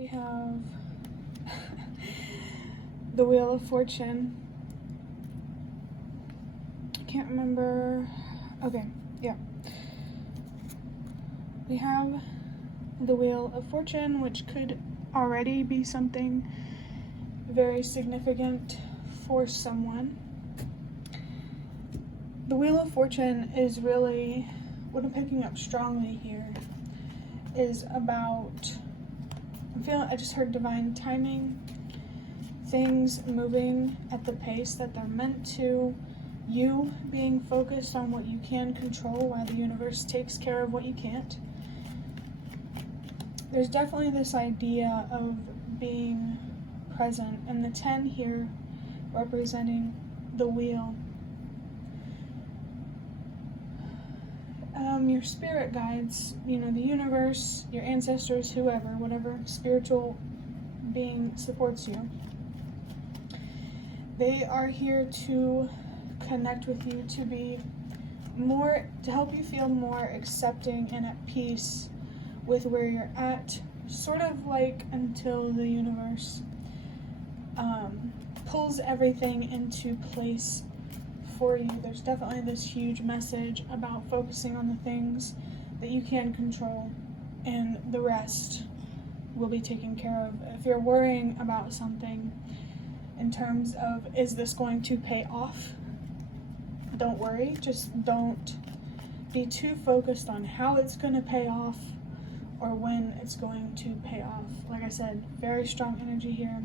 We have the Wheel of Fortune. I can't remember. Okay, yeah. We have the Wheel of Fortune, which could already be something very significant for someone. The Wheel of Fortune is really, what I'm picking up strongly here is about, I just heard divine timing, things moving at the pace that they're meant to, you being focused on what you can control while the universe takes care of what you can't. There's definitely this idea of being present, and the 10 here representing the wheel. Your spirit guides, the universe, your ancestors, whoever, whatever spiritual being supports you. They are here to connect with you, to help you feel more accepting and at peace with where you're at, sort of like until the universe pulls everything into place for you. There's definitely this huge message about focusing on the things that you can control, and the rest will be taken care of. If you're worrying about something in terms of, is this going to pay off? Don't worry, just don't be too focused on how it's going to pay off or when it's going to pay off. Like I said, very strong energy here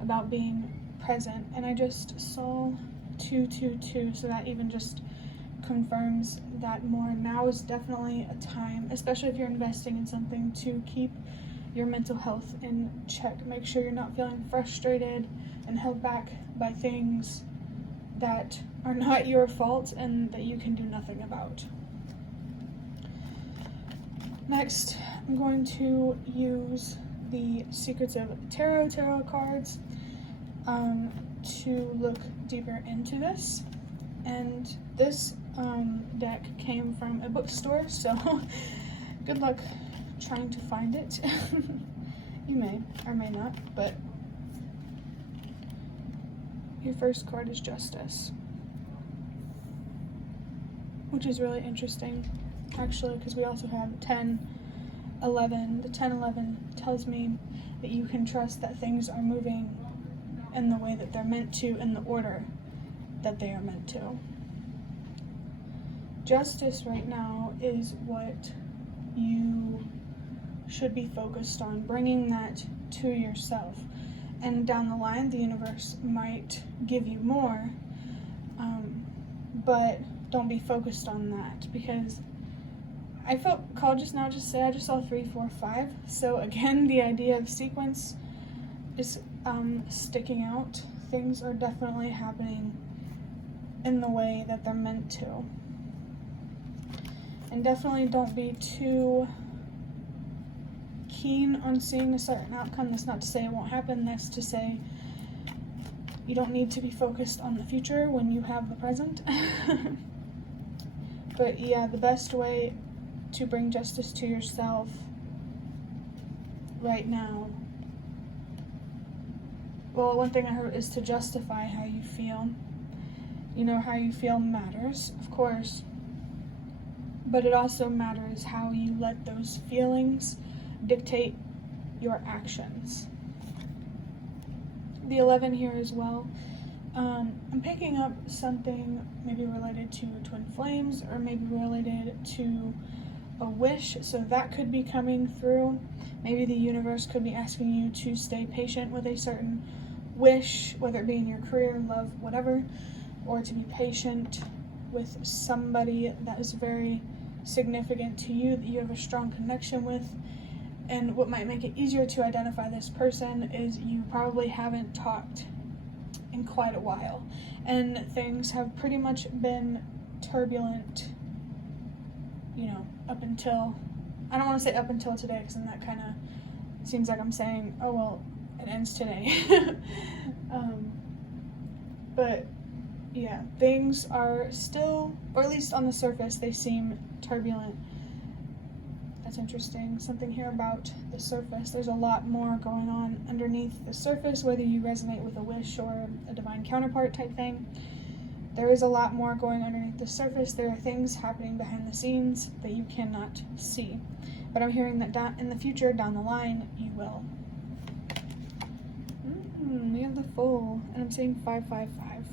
about being present. And I just saw 222, so that even just confirms that more. Now is definitely a time, especially if you're investing in something, to keep your mental health in check. Make sure you're not feeling frustrated and held back by things that are not your fault and that you can do nothing about. Next, I'm going to use the Secrets of Tarot cards to look deeper into this. And this deck came from a bookstore, so good luck trying to find it. You may or may not, but your first card is Justice, which is really interesting, actually, because we also have 10-11. The 10-11 tells me that you can trust that things are moving in the way that they're meant to, in the order that they are meant to. Justice right now is what you should be focused on, bringing that to yourself. And down the line, the universe might give you more, but don't be focused on that, because I felt called just now just say I just saw 3, 4, 5. So again, the idea of sequence is sticking out. Things are definitely happening in the way that they're meant to. And definitely don't be too keen on seeing a certain outcome. That's not to say it won't happen. That's to say you don't need to be focused on the future when you have the present. But yeah, the best way to bring justice to yourself right now, well, one thing I heard is to justify how you feel. How you feel matters, of course, but it also matters how you let those feelings dictate your actions. The 11 here as well. I'm picking up something maybe related to twin flames, or maybe related to a wish, so that could be coming through. Maybe the universe could be asking you to stay patient with a certain wish, whether it be in your career, love, whatever, or to be patient with somebody that is very significant to you, that you have a strong connection with. And what might make it easier to identify this person is you probably haven't talked in quite a while, and things have pretty much been turbulent, up until, I don't want to say up until today, because then that kind of seems like I'm saying, oh well, it ends today. But yeah, things are still, or at least on the surface, they seem turbulent. That's interesting. Something here about the surface. There's a lot more going on underneath the surface, whether you resonate with a wish or a divine counterpart type thing. There is a lot more going underneath the surface. There are things happening behind the scenes that you cannot see. But I'm hearing that in the future, down the line, you will. We have the Fool, and I'm seeing 555.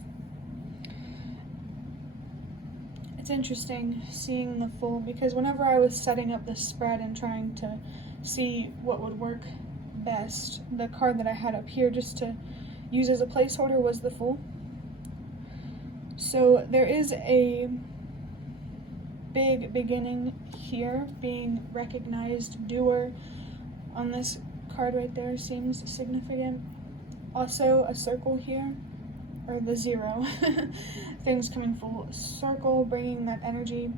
It's interesting seeing the Fool, because whenever I was setting up this spread and trying to see what would work best, the card that I had up here just to use as a placeholder was the Fool. So there is a big beginning here, being recognized doer on this card right there seems significant. Also a circle here, or the 0, things coming full circle, bringing that energy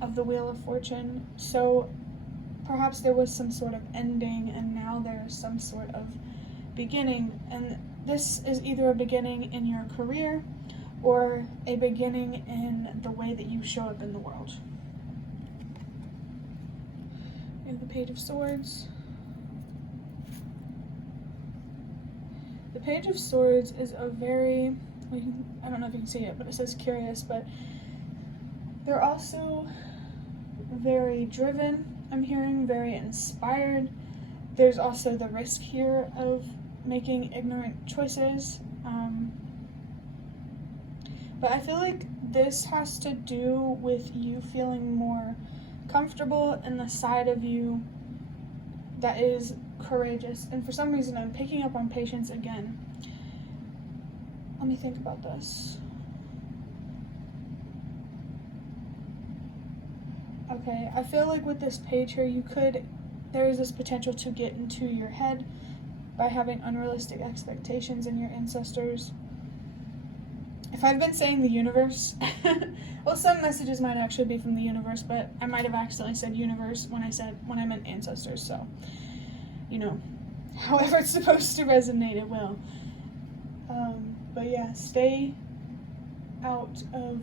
of the Wheel of Fortune. So perhaps there was some sort of ending and now there's some sort of beginning, and this is either a beginning in your career or a beginning in the way that you show up in the world. We have the Page of Swords. The Page of Swords is a very, I don't know if you can see it, but it says curious, but they're also very driven, I'm hearing, very inspired. There's also the risk here of making ignorant choices. But I feel like this has to do with you feeling more comfortable in the side of you that is courageous. And for some reason, I'm picking up on patience again. Let me think about this. Okay, I feel like with this page here, there is this potential to get into your head by having unrealistic expectations in your ancestors. If I've been saying the universe, well, some messages might actually be from the universe, but I might have accidentally said universe when I meant ancestors, so, you know, however it's supposed to resonate, it will. But yeah, stay out of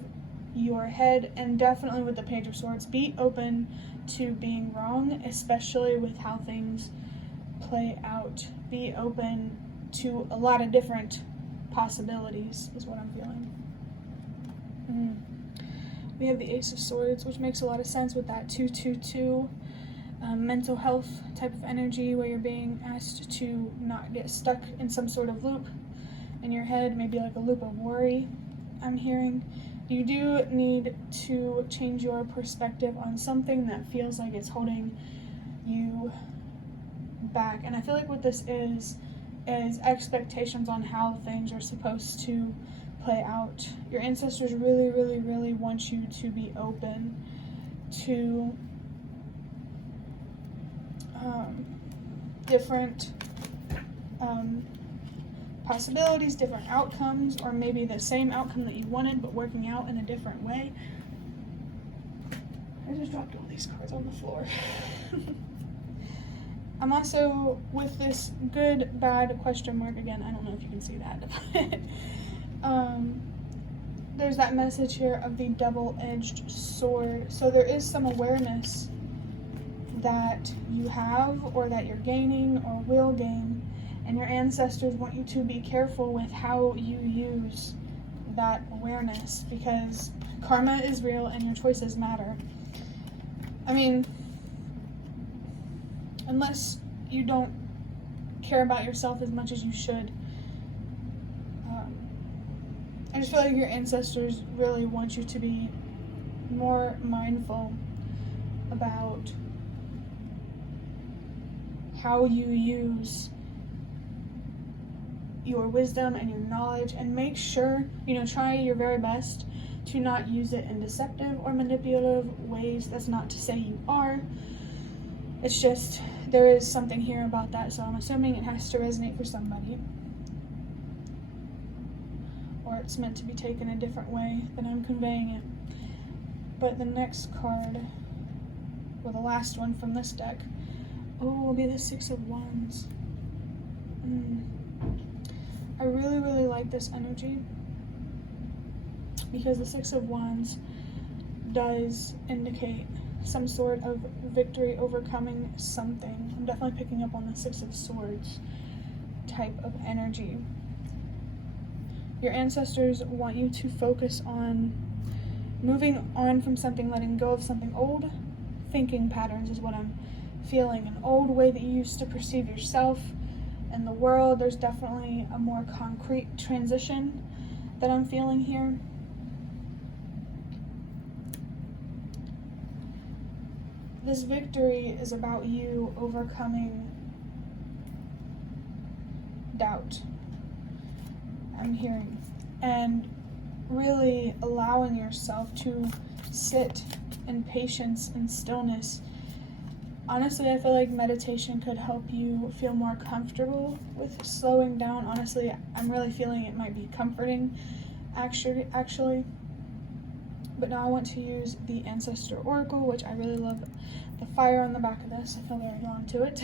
your head, and definitely with the Page of Swords, be open to being wrong, especially with how things play out. Be open to a lot of different possibilities is what I'm feeling. We have the Ace of Swords, which makes a lot of sense with that 222 mental health type of energy, where you're being asked to not get stuck in some sort of loop in your head, maybe like a loop of worry. I'm hearing you do need to change your perspective on something that feels like it's holding you back. And I feel like what this is expectations on how things are supposed to play out. Your ancestors really, really, really want you to be open to different possibilities, different outcomes, or maybe the same outcome that you wanted but working out in a different way. I just dropped all these cards on the floor. I'm also with this good, bad question mark again. I don't know if you can see that. There's that message here of the double-edged sword. So there is some awareness that you have or that you're gaining or will gain, and your ancestors want you to be careful with how you use that awareness, because karma is real and your choices matter. I mean, unless you don't care about yourself as much as you should. I just feel like your ancestors really want you to be more mindful about how you use your wisdom and your knowledge, and make sure, try your very best to not use it in deceptive or manipulative ways. That's not to say you are. It's just, there is something here about that, so I'm assuming it has to resonate for somebody. Or it's meant to be taken a different way than I'm conveying it. But the next card, or the last one from this deck, will be the Six of Wands. I really, really like this energy, because the Six of Wands does indicate some sort of victory, overcoming something. I'm definitely picking up on the Six of Swords type of energy. Your ancestors want you to focus on moving on from something, letting go of something. Old thinking patterns is what I'm feeling. An old way that you used to perceive yourself and the world. There's definitely a more concrete transition that I'm feeling here. This victory is about you overcoming doubt, I'm hearing, and really allowing yourself to sit in patience and stillness. Honestly, I feel like meditation could help you feel more comfortable with slowing down. Honestly, I'm really feeling it might be comforting, actually. But now I want to use the Ancestor Oracle, which I really love the fire on the back of this. I feel very drawn to it.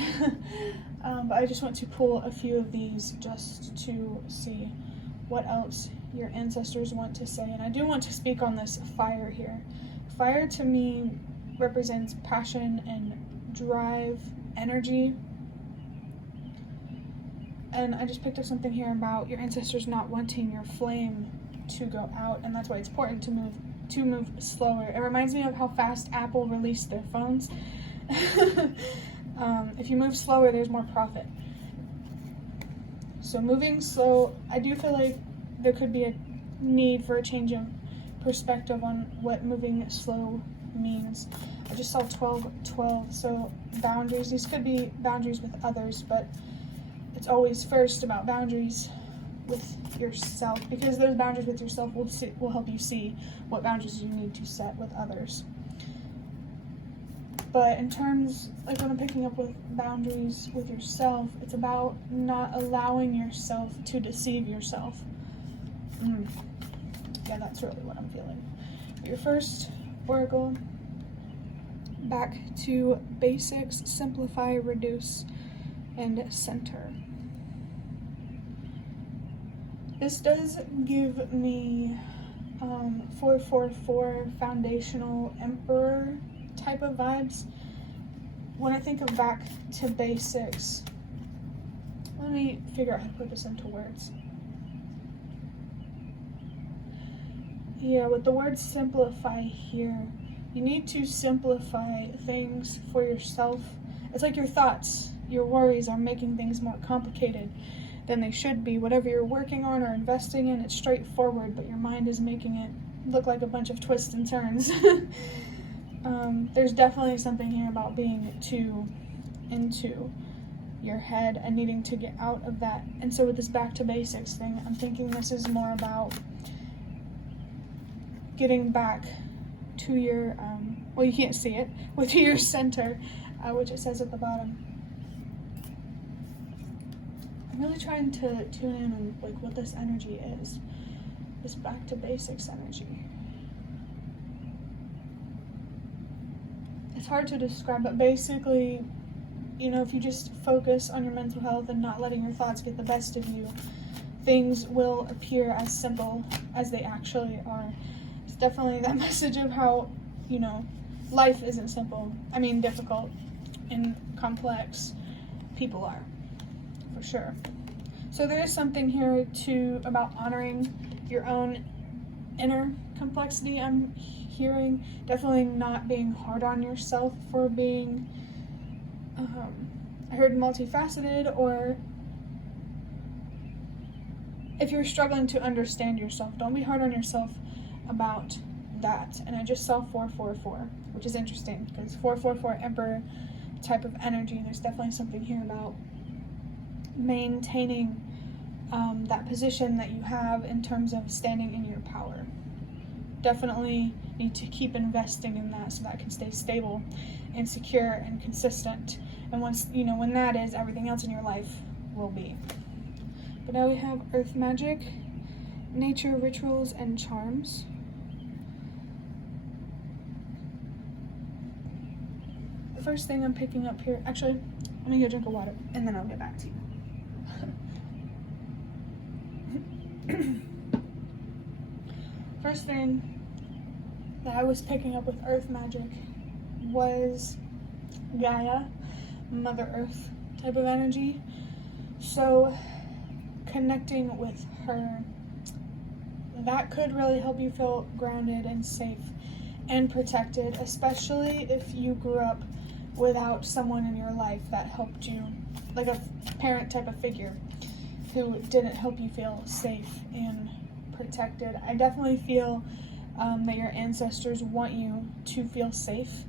But I just want to pull a few of these just to see what else your ancestors want to say. And I do want to speak on this fire here. Fire to me represents passion and drive, energy. And I just picked up something here about your ancestors not wanting your flame to go out, and that's why it's important to move slower. It reminds me of how fast Apple released their phones. If you move slower, there's more profit. So moving slow, I do feel like there could be a need for a change of perspective on what moving slow means. I just saw 12, so boundaries. These could be boundaries with others, but it's always first about boundaries with yourself, because those boundaries with yourself will help you see what boundaries you need to set with others. But in terms, like when I'm picking up with boundaries with yourself, it's about not allowing yourself to deceive yourself. Yeah, that's really what I'm feeling. Your first oracle, back to basics, simplify, reduce, and center. This does give me 444 foundational emperor type of vibes. When I think of back to basics, let me figure out how to put this into words. Yeah, with the word simplify here, you need to simplify things for yourself. It's like your thoughts, your worries are making things more complicated than they should be. Whatever you're working on or investing in, it's straightforward, but your mind is making it look like a bunch of twists and turns. There's definitely something here about being too into your head and needing to get out of that. And so with this back to basics thing, I'm thinking this is more about getting back to your, well, you can't see it, with your center, which it says at the bottom. I'm really trying to tune in on like what this energy is, this back to basics energy. It's hard to describe, but basically, you know, if you just focus on your mental health and not letting your thoughts get the best of you, things will appear as simple as they actually are. It's definitely that message of how, you know, life isn't simple. I mean, difficult and complex. People are, for sure. So there is something here too about honoring your own inner complexity. I'm hearing definitely not being hard on yourself for being, I heard multifaceted, or if you're struggling to understand yourself, don't be hard on yourself about that. And I just saw 444, which is interesting because 444 Emperor type of energy. There's definitely something here about maintaining that position that you have in terms of standing in your power. Definitely need to keep investing in that so that can stay stable and secure and consistent. And once, you know, when that is, everything else in your life will be. But now we have earth magic, nature, rituals, and charms. The first thing I'm picking up here, actually, let me go drink a water and then I'll get back to you. First thing that I was picking up with earth magic, was Gaia, Mother Earth type of energy. So connecting with her, that could really help you feel grounded and safe and protected, especially if you grew up without someone in your life that helped you, like a parent type of figure who didn't help you feel safe and protected. I definitely feel that your ancestors want you to feel safe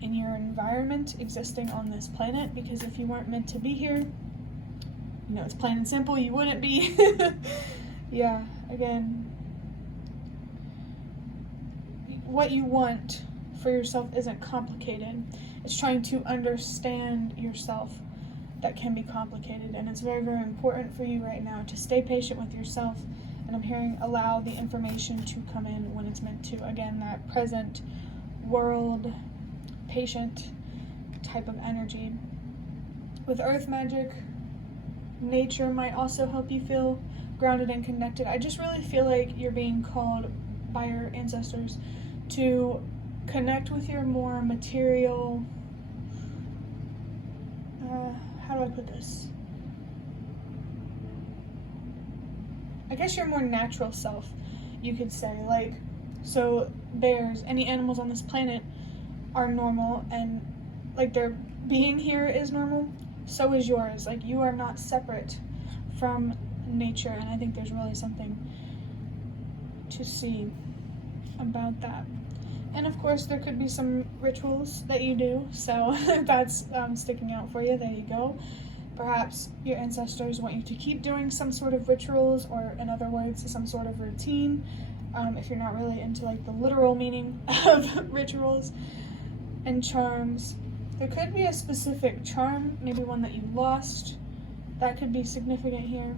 in your environment existing on this planet, because if you weren't meant to be here, you know, it's plain and simple, you wouldn't be. Yeah, again, what you want for yourself isn't complicated. It's trying to understand yourself that can be complicated, and it's very, very important for you right now to stay patient with yourself. And I'm hearing allow the information to come in when it's meant to. Again, that present world patient type of energy. With earth magic, nature might also help you feel grounded and connected. I just really feel like you're being called by your ancestors to connect with your more material, how do I put this? I guess your more natural self, you could say. Like, so bears, any animals on this planet are normal, and like their being here is normal. So is yours. Like, you are not separate from nature, and I think there's really something to see about that. And of course, there could be some rituals that you do, so if that's sticking out for you, there you go. Perhaps your ancestors want you to keep doing some sort of rituals, or in other words, some sort of routine, if you're not really into like the literal meaning of rituals and charms. There could be a specific charm, maybe one that you lost, that could be significant here.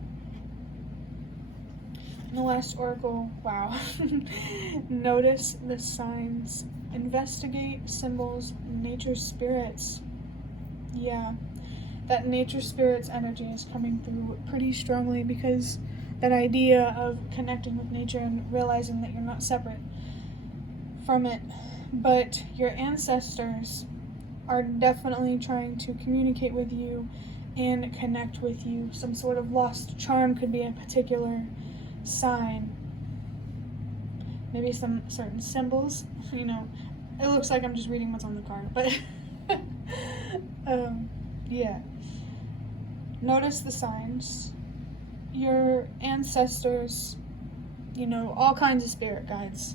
And the last oracle, wow. Notice the signs. Investigate symbols, nature spirits. Yeah, that nature spirits energy is coming through pretty strongly, because that idea of connecting with nature and realizing that you're not separate from it. But your ancestors are definitely trying to communicate with you and connect with you. Some sort of lost charm could be a particular sign, maybe some certain symbols, you know. It looks like I'm just reading what's on the card, but yeah, notice the signs. Your ancestors, you know, all kinds of spirit guides,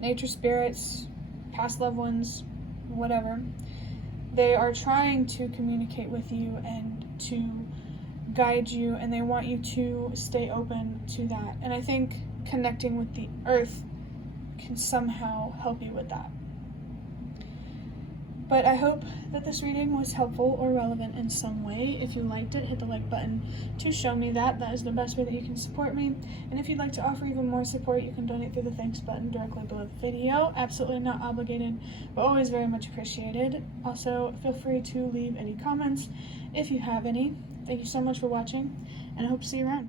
nature spirits, past loved ones, whatever, they are trying to communicate with you and to guide you, and they want you to stay open to that. And I think connecting with the earth can somehow help you with that. But I hope that this reading was helpful or relevant in some way. If you liked it, hit the like button to show me that. That is the best way that you can support me. And if you'd like to offer even more support, you can donate through the thanks button directly below the video. Absolutely not obligated, but always very much appreciated. Also, feel free to leave any comments if you have any. Thank you so much for watching, and I hope to see you around.